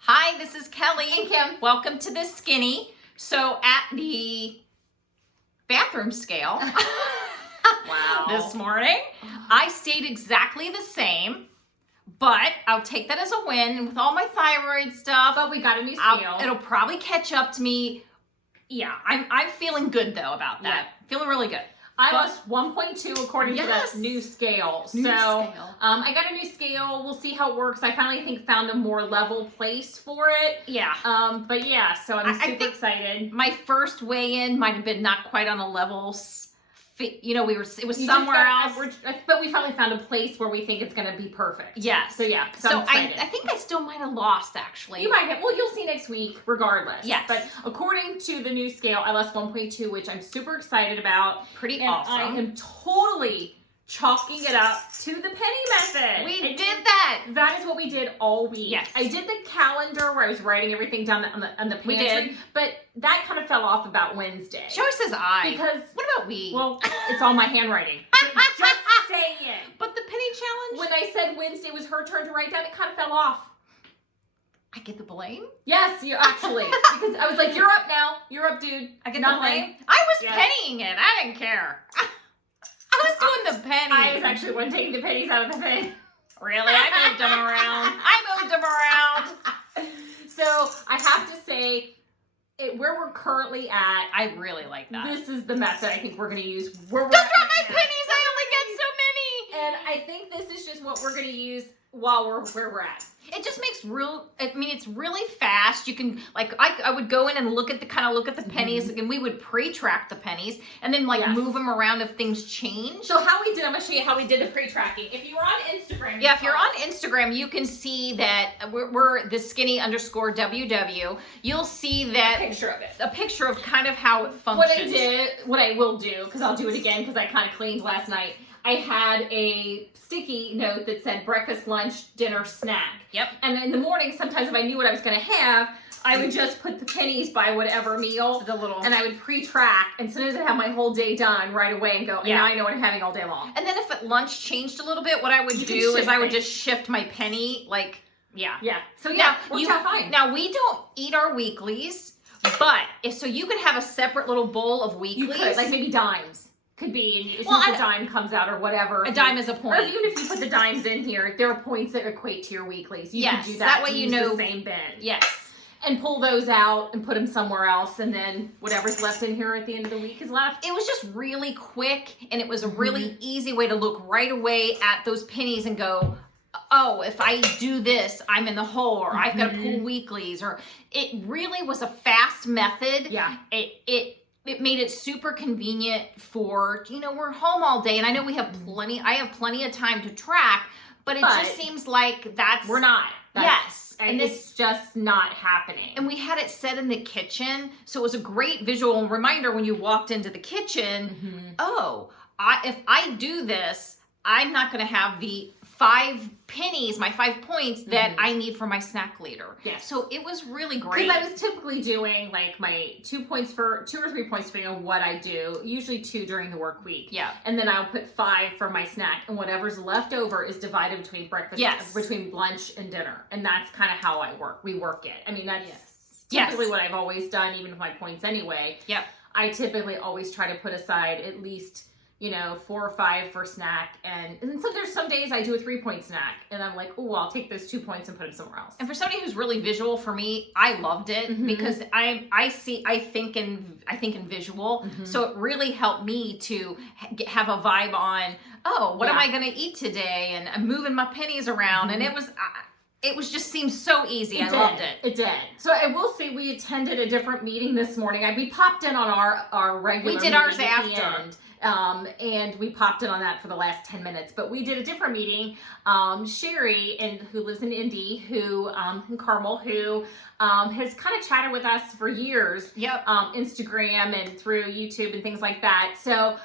Hi, this is Kelly. And Kim. Welcome to the Skinny. So at the bathroom scale Wow. this morning, I stayed exactly the same, but I'll take that as a win. And with all my thyroid stuff, But we got a new scale. it'll probably catch up to me. Yeah, I'm feeling good though about that. Feeling really good. I lost 1.2 according to Yes. that new scale. New so scale. I got a new scale. We'll see how it works. I finally found a more level place for it. Yeah. But yeah, so I'm I super think excited. My first weigh-in might have been not quite on a level. It was You somewhere else. But we finally found a place where we think it's going to be perfect. Yes. So yeah, So I'm I excited. think I still might have lost actually. You might have. Well, you'll see next week, regardless. Yes. But according to the new scale, I lost 1.2, which I'm super excited about. Pretty And awesome. I am totally chalking it up to the penny method. We did that. That is what we did all week. Yes. I did the calendar where I was writing everything down on the pantry. We did. But that kind of fell off about Wednesday. She always says I. Because, What about we? well, it's all my handwriting. Just saying. But the penny challenge? When I said Wednesday was her turn to write down, it kind of fell off. I get the blame? Yes, you actually. Because I was like, you're up now. You're up, dude. I get Nothing. the blame? I was Yes. pennying it. I didn't care. I was doing the penny. I was actually one taking the pennies out of the thing. Really? I moved them around. I moved them around. So I have to say, where we're currently at, I really like that. this is the method I think we're going to use. Where we're Don't at drop right my now. pennies. I only get so many. And I think this is just what we're going to use while we're where we're at. It just makes it's really fast. You can, I would go in and look at the pennies, and we would pre-track the pennies, and then Yes. move them around if things change. So how we did, I'm going to show you how we did the pre-tracking. If you were on Instagram. Yeah, if you're on Instagram, you can see that we're the skinny_WW. You'll see that picture of it. a picture of kind of how it functions. What I will do, because I'll do it again because I kind of cleaned last night. I had a sticky note that said breakfast, lunch, dinner, snack. Yep. And in the morning, sometimes if I knew what I was going to have, I would just put the pennies by whatever meal. And I would pre-track. And as soon as I have my whole day done right away and go, and now I know what I'm having all day long. And then if at lunch changed a little bit, what I would You can do is shift I would things. just shift my penny, Yeah. So Now, worked out fine. Now we don't eat our weeklies, but so you could have a separate little bowl of weeklies. You could, like maybe dimes. Could be, and as Well, soon as the dime comes out or whatever. a dime is a Or point. even if you put the dimes in here, there are points that equate to your weeklies. You Yes, can do that way to you use know- the same bin. Yes. And pull those out and put them somewhere else, and then whatever's left in here at the end of the week is left. It was just really quick, and it was a really easy way to look right away at those pennies and go, oh, if I do this, I'm in the hole, or I've got to pull weeklies, or it really was a fast method. Yeah. It made it super convenient for, we're home all day, and I know I have plenty of time to track, but it just seems like We're not. Yes. And it's just not happening. And we had it set in the kitchen, so it was a great visual reminder when you walked into the kitchen, if I do this, I'm not going to have the 5 pennies, my 5 points that I need for my snack later. Yes. So it was really great. Because I was typically doing like my 2 or 3 points depending on what I do, usually 2 during the work week. Yeah. And then I'll put 5 for my snack, and whatever's left over is divided between breakfast, between lunch and dinner. And that's kind of how I work. We work it. I mean, that's typically what I've always done, even with my points anyway. Yep. I typically always try to put aside at least 4 or 5 for snack, and then there's some days I do a 3-point snack, and I'm like, oh, I'll take those 2 points and put them somewhere else. And for somebody who's really visual, for me, I loved it because I think in visual. So it really helped me to have a vibe on, what am I going to eat today? And I'm moving my pennies around, and it was just seemed so easy. I loved it. It did. So I will say we attended a different meeting this morning. We popped in on our regular. We did meeting ours at the after. end. And we popped in on that for the last 10 minutes, but we did a different meeting. Sherry, who lives in Indy, in Carmel, who has kind of chatted with us for years. Yep. Instagram and through YouTube and things like that. So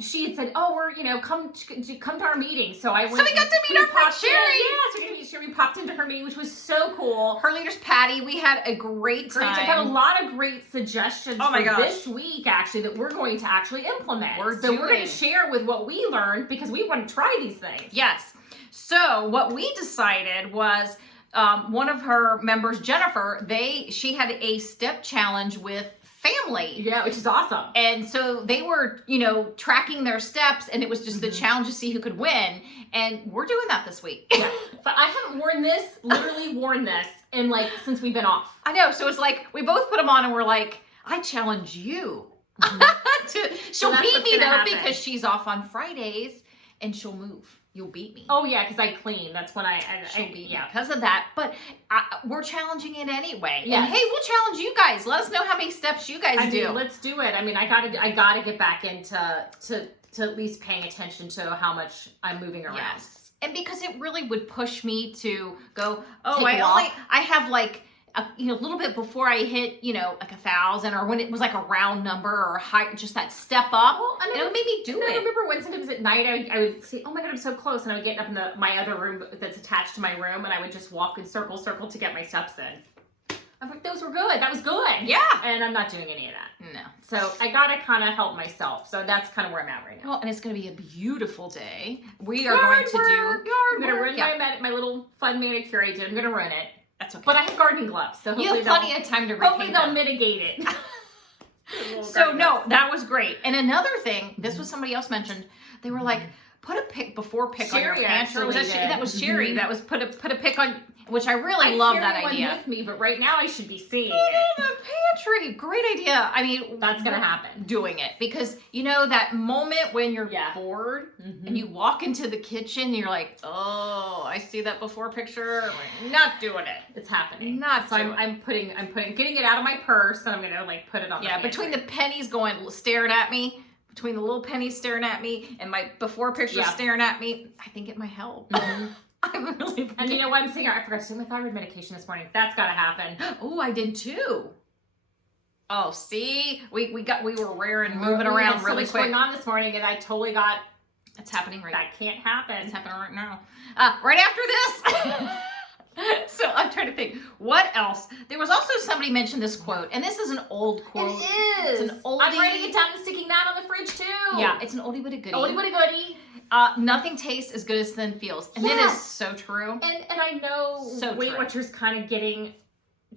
she had said, we're, come to our meeting. So I went. So we got to meet our friend Sherry. Yeah, so we got to meet Sherry. We popped into her meeting, which was so cool. Her leader's Patty. We had a great time. I got a lot of great suggestions Oh my for gosh. this week, actually, that we're going to actually implement. We're doing. going to share with what we learned because we want to try these things. Yes. So what we decided was one of her members, Jennifer, she had a step challenge with family. Yeah, which is awesome. And so they were, tracking their steps, and it was just the challenge to see who could win. And we're doing that this week. Yeah. But I haven't literally worn this since we've been off. I know. So it's like we both put them on and we're like, I challenge you. She'll beat me though because she's off on Fridays and she'll move. You'll beat me. Oh yeah, because I clean. That's when she'll beat me because of that. But we're challenging it anyway. Yes. And hey, we'll challenge you guys. Let us know how many steps you guys do. Let's do it. I mean, I gotta get back into to at least paying attention to how much I'm moving around. Yes. And because it really would push me to go, I have a little bit before I hit, 1,000, or when it was like a round number or high, just that step up. Well, and it made me do it. I remember when sometimes at night I would say, oh my God, I'm so close. And I would get up in my other room that's attached to my room, and I would just walk in circle to get my steps in. I'm like, those were good. That was good. Yeah. And I'm not doing any of that. No. So I gotta kind of help myself. So that's kind of where I'm at right now. Well, and it's going to be a beautiful day. We are going to do yard work. I'm going to ruin my little fun manicure I did. I'm going to ruin it. That's okay. But I have gardening gloves, so you have plenty of time to repaint hopefully they'll mitigate it. So no, that was great. And another thing, this was somebody else mentioned. They were like, put a pic on your pantry. That was Sherry. That was put a pic on, which I really love that idea. With me, but right now I should be seeing the pantry. Great idea. I mean, that's gonna happen. Doing it because that moment when you're bored and you walk into the kitchen, and you're like, oh, I see that before picture. I'm not doing it. It's happening. I'm getting it out of my purse, and I'm gonna put it on. Yeah, between the pennies staring at me. Between the little pennies staring at me and my before picture staring at me, I think it might help. I'm really and you know what? I'm saying I forgot to take my thyroid medication this morning. That's got to happen. Oh, I did too. Oh, see, we were raring, moving around really quick. Going on this morning, and I totally got. It's happening right now. That can't happen. It's happening right now. Right after this. So I'm trying to think what else. There was also somebody mentioned this quote, and this is an old quote. It is. It's an oldie. I'm writing it down and sticking that on the fridge too. Yeah, it's an oldie but a goodie. Oldie but a goodie. Nothing tastes as good as thin feels, and it is so true. And I know Weight Watchers kind of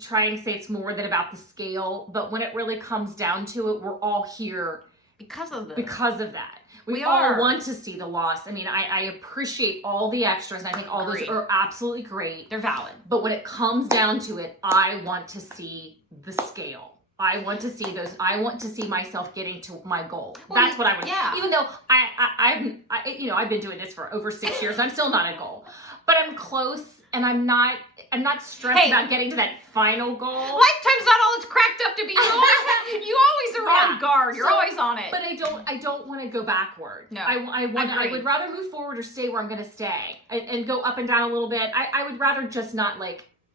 trying to say it's more than about the scale, but when it really comes down to it, we're all here because of that. We all want to see the loss. I mean, I appreciate all the extras, and I think all those are absolutely great. They're valid. But when it comes down to it, I want to see the scale. I want to see those. I want to see myself getting to my goal. That's what I want. Yeah. Even though I've been doing this for over 6 years, I'm still not at goal, but I'm close, and I'm not stressed about getting to that final goal. Lifetime's not all it's cracked up to be. You always are on guard. You're always on it. But I don't want to go backward. No, I would rather move forward or stay where I'm going to stay and go up and down a little bit. I would rather just not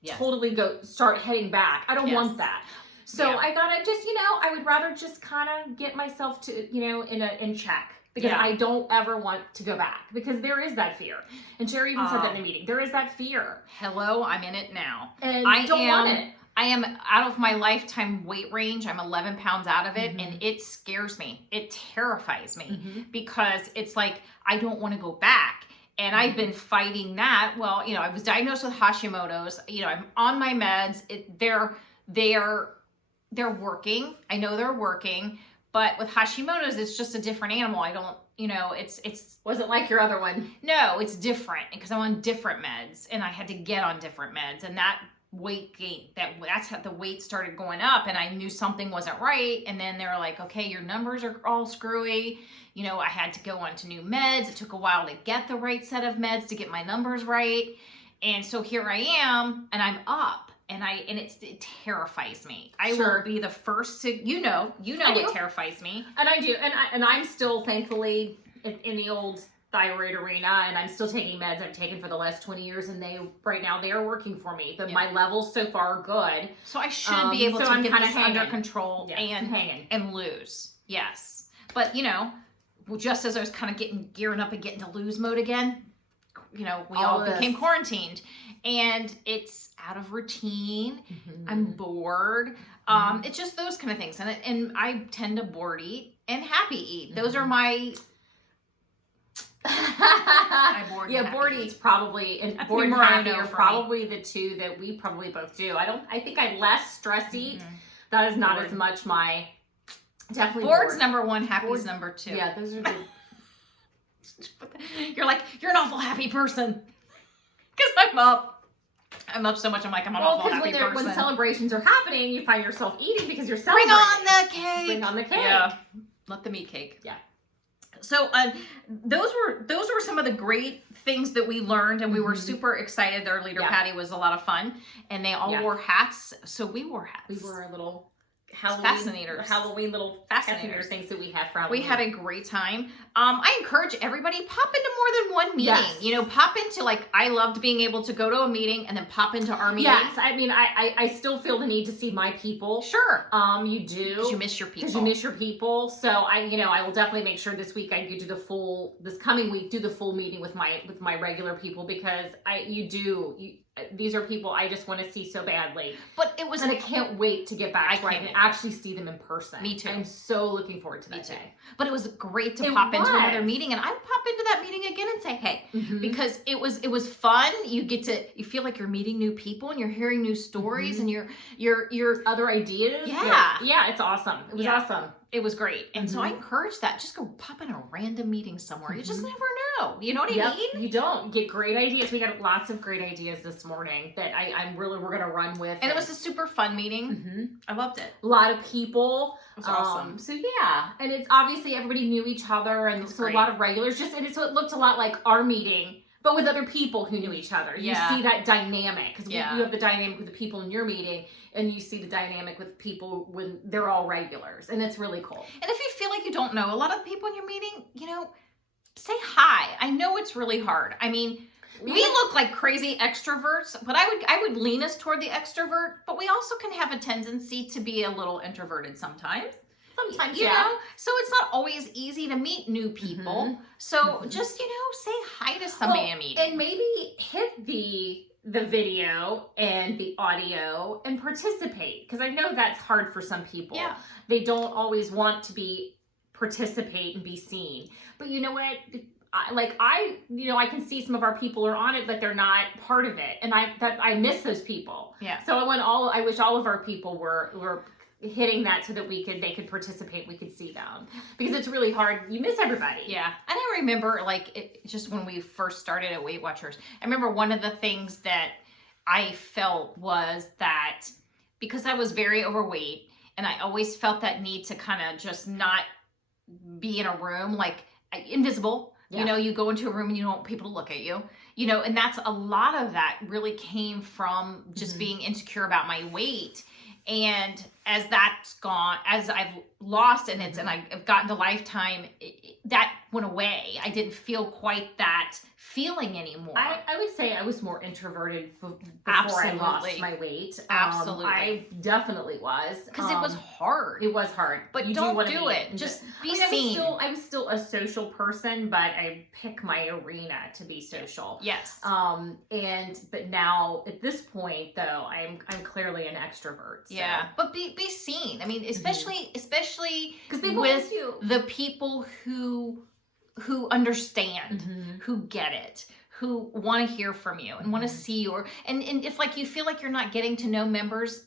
totally start heading back. I don't want that. So I gotta just, I would rather just kind of get myself to, in check. Because I don't ever want to go back. Because there is that fear. And Sherry even said that in the meeting. There is that fear. Hello, I'm in it now. And I don't want it. I am out of my lifetime weight range. I'm 11 pounds out of it. And it scares me. It terrifies me. Because it's like, I don't want to go back. And I've been fighting that. Well, I was diagnosed with Hashimoto's. I'm on my meds. They're working. I know they're working. But with Hashimoto's, it's just a different animal. I don't, it's wasn't like your other one. No, it's different because I'm on different meds, and I had to get on different meds, and that weight gain, that's how the weight started going up, and I knew something wasn't right. And then they were like, okay, your numbers are all screwy. I had to go on to new meds. It took a while to get the right set of meds to get my numbers right. And so here I am, and I'm up. And it terrifies me. I will be the first to, it terrifies me. And I do. And I'm still thankfully in the old thyroid arena, and I'm still taking meds I've taken for the last 20 years, and right now they are working for me. My levels so far are good. So I should be able to get this under control and lose. Yes. But, just as I was kind of gearing up and getting to lose mode again, we all became quarantined. And it's out of routine. I'm bored. It's just those kind of things. And I tend to bored eat and happy eat. Those are my bored Yeah, and bored happy. eats probably, and That's bored and Murano happy are for me. probably the two that we probably both do. I think I less stress eat. Mhm. That is not Bored. as much my, definitely Bored's bored. number one, happy's Bored's- number two. Yeah, those are the, You're like, you're an awful happy person. Because I'm up so much. I'm like, I'm an awful happy person. when celebrations are happening, you find yourself eating because you're Bring celebrating. on the cake. Bring on the cake. Yeah. Let them eat cake. Yeah. So those were some of the great things that we learned, and we were super excited. Their leader Yeah. Patty was a lot of fun, and they all Yeah. wore hats. So we wore hats. We were our little Fascinators. Halloween little fascinator Fascinators. things that we had for We Halloween. had a great time. I encourage everybody, pop into more than one meeting. Yes. You know, pop into, like, I loved being able to go to a meeting and then pop into our meeting. Yes, I mean, I still feel the need to see my people. Sure. You do. Because you miss your people. Because you miss your people. So I will definitely make sure this week I do this coming week, do the full meeting with my regular people, because these are people I just want to see so badly. But it was... And I can't wait to get back where I can't can either. actually see them in person. Me too. I'm so looking forward to Me that too. day. But it was great to It pop into was. another meeting, and I would pop into that meeting again and say, hey, Mhm. because it was fun. You feel like you're meeting new people and you're hearing new stories, and you're Other ideas. Yeah. Yeah, it's awesome. It was Yeah. awesome. it was great. And so I Mhm. encourage that. Just go pop in a random meeting somewhere. You just Mhm. never know. You know what I Yep, mean? you don't get great ideas. We got lots of great ideas this morning that we're gonna run with. And it was a super fun meeting. Mhm. I loved it. A lot of people. It was awesome. So yeah, and it's obviously everybody knew each other, and It's so great. a lot of regulars. So it looked a lot like our meeting, but with other people who knew each other. Yeah. You see that dynamic because Yeah. you have the dynamic with the people in your meeting, and you see the dynamic with people when they're all regulars, and it's really cool. And if you feel like you don't know a lot of the people in your meeting, say hi. I know it's really hard. I mean, we look like crazy extroverts, but I would lean us toward the extrovert, but we also can have a tendency to be a little introverted sometimes. Sometimes, You yeah. know, so it's not always easy to meet new people. Mhm. So Mhm. just, say hi to somebody in a meeting. And maybe hit the video and the audio and participate, because I know that's hard for some people. Yeah. They don't always want to participate and be seen. But you know what? I can see some of our people are on it, but they're not part of it, and I miss those people. Yeah. So I wish all of our people were hitting that so that they could participate, we could see them, because it's really hard. You miss everybody. Yeah. And I remember, just when we first started at Weight Watchers, I remember one of the things that I felt was that because I was very overweight, and I always felt that need to kind of just not be in a room, invisible. Yeah. You go into a room and you don't want people to look at you, and that's a lot of that really came from just Mhm. being insecure about my weight. And as that's gone, as I've lost and and I've gotten to Lifetime, that went away. I didn't feel quite that feeling anymore. I would say I was more introverted before Absolutely. I lost my weight. Absolutely. I definitely was. Because it was hard. It was hard. But You don't wanna do it. Just be I mean, seen. I was still a social person, but I pick my arena to be social. Yes. But now at this point though, I'm clearly an extrovert. So. Yeah. But be seen. I mean, especially Because people with you. the people who understand, Mhm. who get it, who want to hear from you and want to Mhm. see you, and if you feel like you're not getting to know members,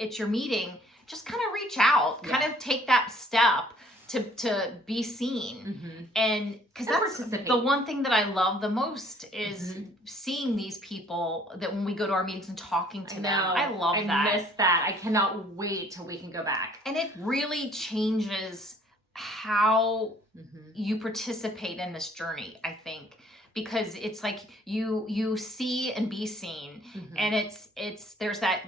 at your meeting, just kind of reach out, kind of take that step to be seen. Mhm. And because And that's participate. the one thing that I love the most is Mhm. seeing these people, that when we go to our meetings and talking to I them. know. I love that. I miss that. I cannot wait till we can go back. And it really changes how Mhm. you participate in this journey, I think, because it's like you see and be seen. Mhm. And it's there's that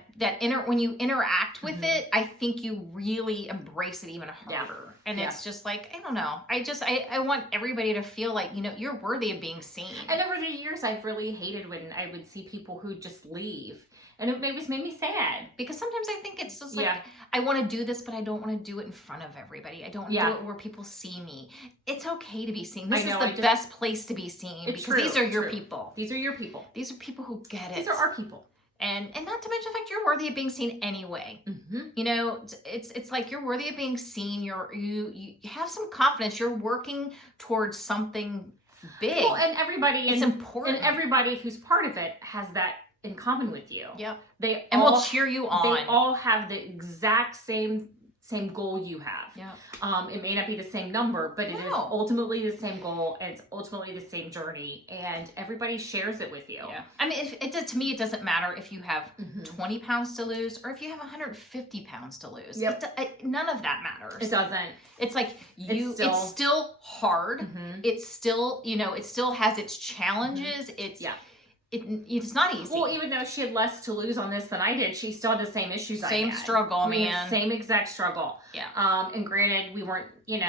when you interact with Mhm. it, I think you really embrace it even harder. And it's just like, I don't know. I want everybody to feel like, you're worthy of being seen. And over the years, I've really hated when I would see people who just leave. And it made me sad. Because sometimes I think it's just like, Yeah. I want to do this, but I don't want to do it in front of everybody. I don't want to do it where people see me. It's okay to be seen. This is the best place to be seen, It's because these true, are your true. people. These are your people. These are people who get it. These are our people. And not to mention the fact you're worthy of being seen anyway. Mm-hmm. You know, it's like you're worthy of being seen. You have some confidence. You're working towards something big. Well, and everybody, it's important. And everybody who's part of it has that in common with you. Yep. And will cheer you on. They all have the exact same goal you have. Yeah. It may not be the same number, but it is ultimately the same goal, and it's ultimately the same journey, and everybody shares it with you. Yeah. I mean, to me, it doesn't matter if you have 20 pounds to lose or if you have 150 pounds to lose. Yep. None of that matters. It doesn't. It's like it's still hard. Mm-hmm. It's still, it still has its challenges. It's not easy. Well, even though she had less to lose on this than I did, she still had the same issues. Same struggle, man. Same exact struggle. Yeah. And granted, we weren't, we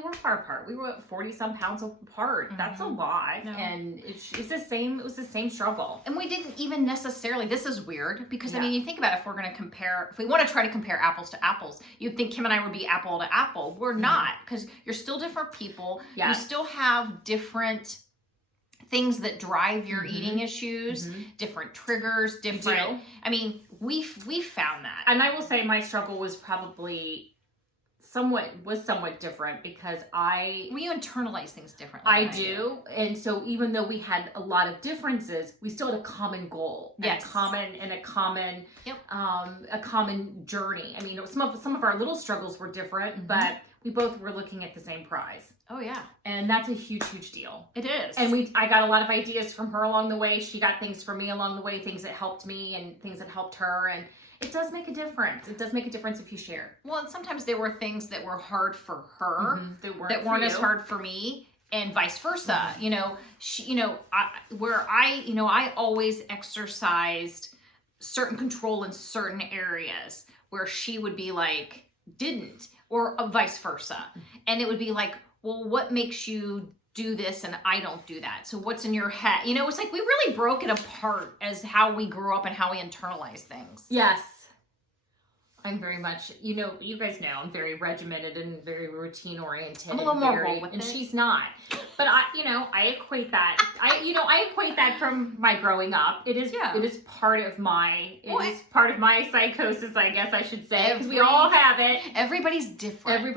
were far apart. We were 40 some pounds apart. Mm-hmm. That's a lot. No. And it's the same. It was the same struggle. And we didn't even necessarily, this is weird because I mean, you think about it, if we're going to compare, if we want to try to compare apples to apples, you'd think Kim and I would be apple to apple. We're not, because you're still different people. Yes. You still have different things that drive your eating issues, different triggers, different. I mean, we found that. And I will say my struggle was probably somewhat different because you internalize things differently. I do. And so even though we had a lot of differences, we still had a common goal. Yes. A common journey. I mean, some of our little struggles were different, but we both were looking at the same prize. Oh yeah. And that's a huge deal. It is. And I got a lot of ideas from her along the way. She got things from me along the way, things that helped me and things that helped her. And it does make a difference. It does make a difference if you share. Well, and sometimes there were things that were hard for her that weren't as hard for me, and vice versa. I always exercised certain control in certain areas where she would be like, didn't, or vice versa. And it would be like, well, what makes you do this and I don't do that? So what's in your head? It's like we really broke it apart as how we grew up and how we internalize things. Yes. I'm very much, you guys know, I'm very regimented and very routine oriented. I'm a little more roll with and it. She's not. But I equate that. I equate that from my growing up. It is part of my part of my psychosis, I guess I should say. Because we all have it. Everybody's different. We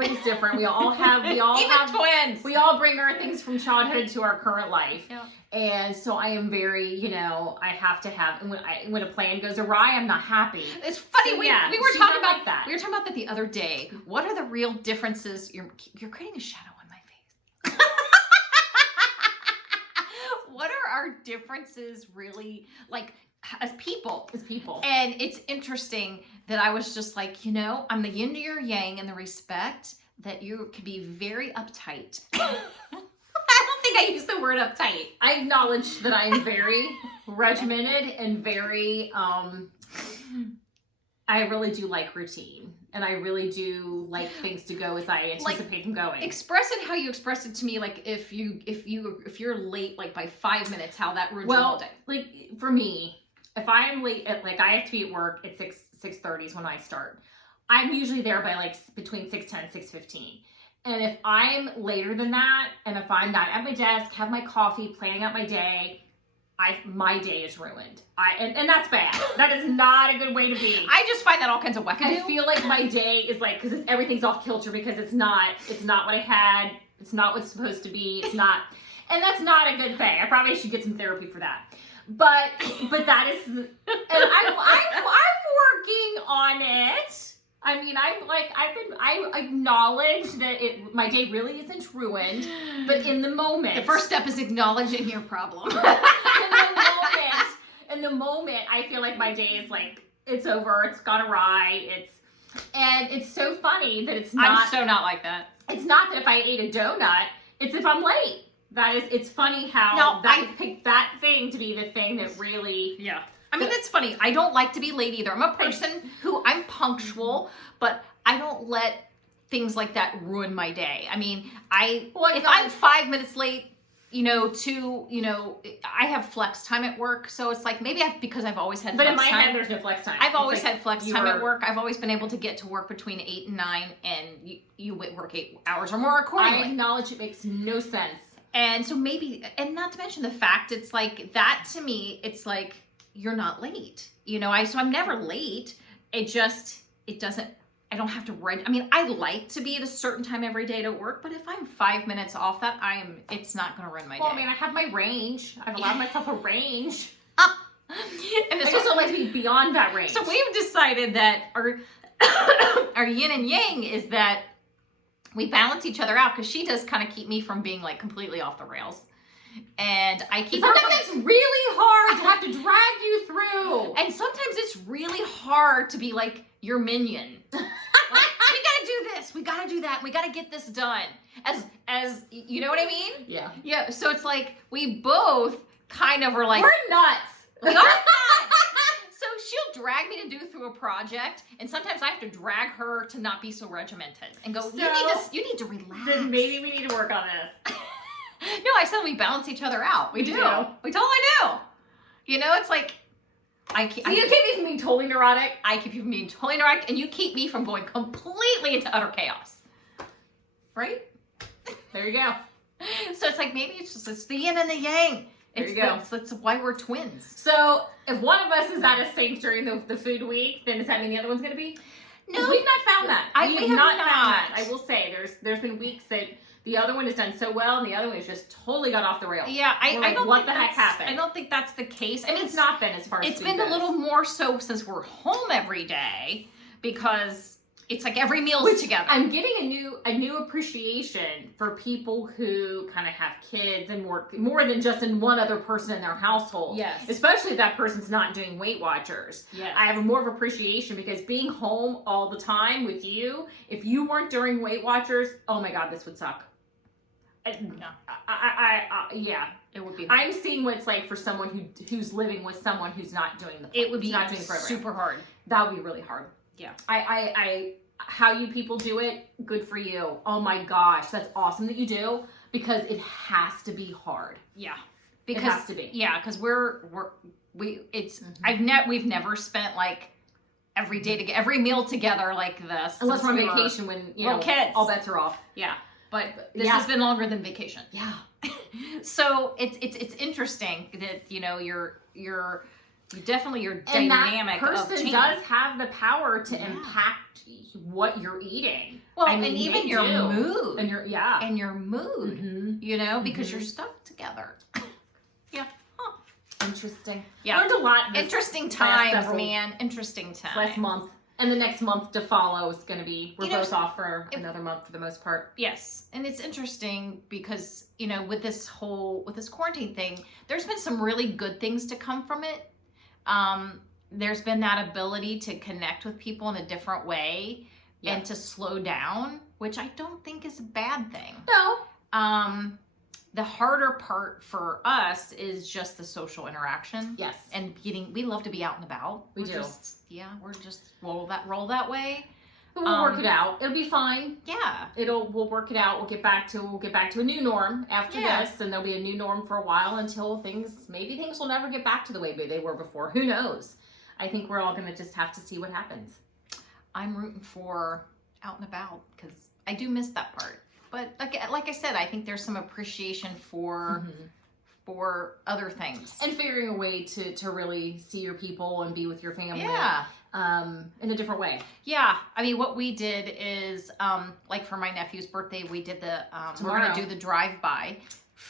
all have Even twins. We all bring our things from childhood to our current life. Yeah. And so I am very, I have to have, and when a plan goes awry, I'm not happy. It's funny. So, we were talking about that. We were talking about that the other day. What are the real differences? You're creating a shadow on my face. What are our differences really like as people? And it's interesting that I was just like, I'm the yin to your yang in the respect that you can be very uptight. I use the word uptight. I acknowledge that I'm very regimented and very, I really do like routine. And I really do like things to go as I anticipate them going. Express it how you express it to me. Like if you're late, like by 5 minutes, how that ruins your whole day. Like for me, if I am late, I have to be at work at 6:30 is when I start. I'm usually there by like between 6:10, 6:15. And if I'm later than that, and if I'm not at my desk, have my coffee, planning out my day, my day is ruined. And that's bad. That is not a good way to be. I just find that all kinds of wackadoo. I feel like my day is like, because everything's off kilter because it's not what I had. It's not what's supposed to be. It's not, and that's not a good thing. I probably should get some therapy for that. But that is, and I'm working on it. I mean, I acknowledge that my day really isn't ruined, but in the moment. The first step is acknowledging your problem. in the moment, I feel like my day is like, it's over, it's gone awry, and it's so funny that it's not. I'm so not like that. It's not that if I ate a donut, it's if I'm late. It's funny how I picked that thing to be the thing that really. Yeah. I mean, that's funny. I don't like to be late either. I'm a person who I'm punctual, but I don't let things like that ruin my day. I mean, if I'm 5 minutes late, I have flex time at work. So it's like, maybe because I've always had flex time. But in my head, there's no flex time. I've always had flex time at work. I've always been able to get to work between 8 and 9, and you work 8 hours or more accordingly. I acknowledge it makes no sense. And so maybe, and not to mention the fact, it's like that to me, it's like, you're not late. You know, so I'm never late. It doesn't, I don't have to I mean, I like to be at a certain time every day to work, but if I'm 5 minutes off that, it's not going to ruin my day. Well, I mean, I have my range. I've allowed myself a range. And I just don't like to be beyond that range. So we've decided that our yin and yang is that we balance each other out, because she does kind of keep me from being like completely off the rails. And I keep her sometimes it's really hard to have to drag you through. And sometimes it's really hard to be like your minion. Like, we gotta do this, we gotta do that, we gotta get this done. As you know what I mean? Yeah. Yeah. So it's like we both kind of are like, we're nuts. We are nuts. So she'll drag me to do through a project, and sometimes I have to drag her to not be so regimented and go, you need to relax. Then maybe we need to work on this. No, I said we balance each other out. We do. We totally do. You know, it's like you keep me from being totally neurotic. I keep you from being totally neurotic, and you keep me from going completely into utter chaos. Right? There you go. So it's like maybe it's the yin and the yang. There you go. That's why we're twins. So if one of us is out of sync during the food week, then does that mean the other one's going to be? No, we've not found that. We have not found that. I will say there's been weeks that the other one has done so well, and the other one has just totally got off the rails. Yeah, I don't what think the heck happened. I don't think that's the case. I mean, it's not been as far as it's been a little more so since we're home every day, because it's like every meal's together. I'm getting a new appreciation for people who kind of have kids and work more than just in one other person in their household. Yes. Especially if that person's not doing Weight Watchers. Yes. I have more of appreciation, because being home all the time with you, if you weren't during Weight Watchers, oh my God, this would suck. No. Yeah. It would be hard. I'm seeing what it's like for someone who's living with someone who's not doing the It would be not doing the program. super hard. That would be really hard. Yeah. I how you people do it, good for you. Oh my gosh, that's awesome that you do, because it has to be hard. Yeah. It has to be. Yeah, because we've never spent like every day every meal together like this. Unless we're on vacation when kids. all bets are off. Yeah. But this has been longer than vacation. Yeah. So it's interesting that you're definitely your and dynamic that of person change. does have the power to impact what you're eating. Well, and even your mood and your mood, mm-hmm. because you're stuck together. Yeah. Huh. Interesting. Yeah. Learned a lot. Interesting times, man. Interesting times. Last month. And the next month to follow is going to be, we're both off for another month for the most part. Yes. And it's interesting because, with this quarantine thing, there's been some really good things to come from it. There's been that ability to connect with people in a different way and to slow down, which I don't think is a bad thing. No. The harder part for us is just the social interaction. Yes. And we love to be out and about. We do. We're just roll that way. But we'll work it out. It'll be fine. Yeah. We'll work it out. We'll get back to a new norm after this, and there'll be a new norm for a while until maybe things will never get back to the way they were before. Who knows? I think we're all going to just have to see what happens. I'm rooting for out and about, because I do miss that part. But like I said, I think there's some appreciation for other things. And figuring a way to really see your people and be with your family. Yeah. In a different way. Yeah. I mean, what we did is, like for my nephew's birthday, we did we're going to do the drive-by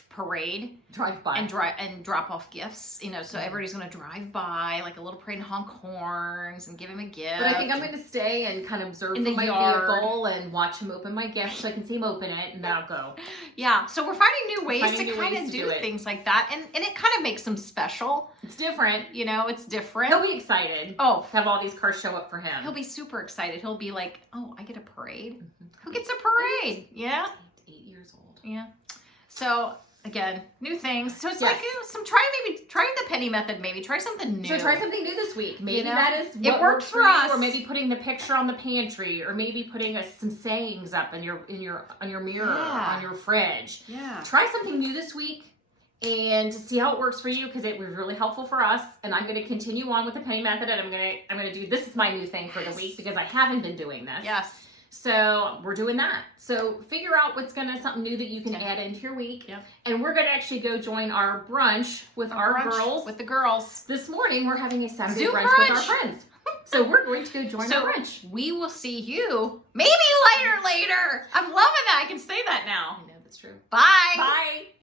parade. Drive-by. And drop off gifts, so everybody's going to drive by like a little parade and honk horns and give him a gift. But I think I'm going to stay and kind of observe in from the my yard. vehicle and watch him open my gift so I can see him open it, and then I'll go. Yeah, so we're finding new ways to kind of do things like that, and it kind of makes them special. It's different. It's different. He'll be excited. Oh, to have all these cars show up for him. He'll be super excited. He'll be like, "Oh, I get a parade. Who gets a parade?" Yeah. 8 years old. Yeah. So again, new things. So it's like trying the penny method. Maybe try something new. So try something new this week. Maybe that is what it worked for us. Or maybe putting the picture on the pantry, or maybe putting some sayings up on your mirror, on your fridge. Yeah. Try something new this week, and to see how it works for you, because it was really helpful for us. And I'm going to continue on with the penny method, and I'm going to do this is my new thing for the week, because I haven't been doing this. Yes. So we're doing that. So figure out what's something new that you can add into your week. Yep. And we're gonna actually go join our brunch with our girls. With the girls. This morning we're having a Saturday Zoom brunch with our brunch. friends. So we're going to go join So our brunch. we will see you maybe later. I'm loving that. I can say that now. I know that's true. Bye. Bye.